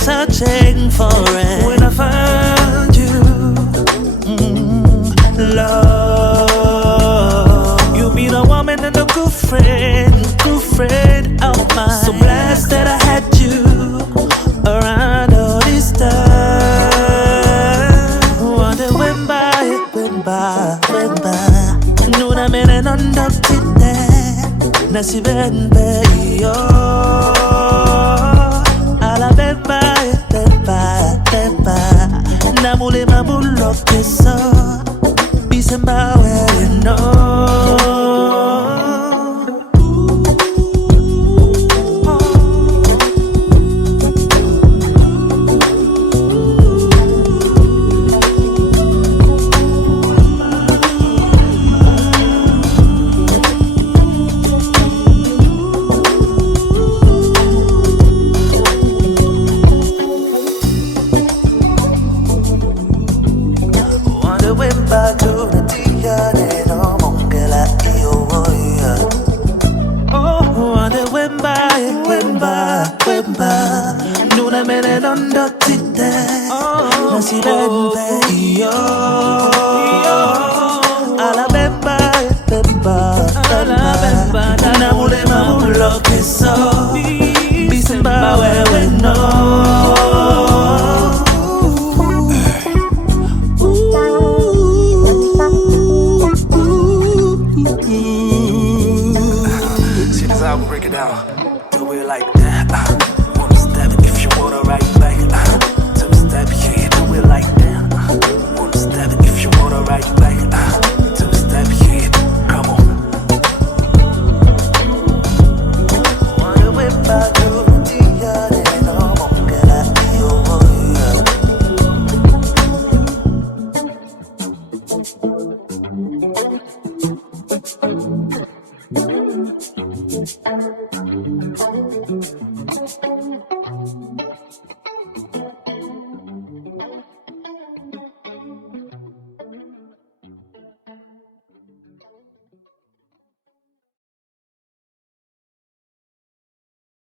Searching for it. When I found you, love, you be the woman and a good friend of mine. So blessed that I had you around all this time. Wonder when by. Nuna mènè ndoti nasi ben yo. Alabè na muléma loké so Bisè where you know. Nuna mènè ndoti nasi ben yo. Alabè na muléma loké so Bisè where we know. See this album, break it down. Do it like that. Wanna stab it if you wanna right back. To stab it, yeah, do it like that. Wanna stab it if you wanna right back. To stab it, yeah, come on. Wonder when by do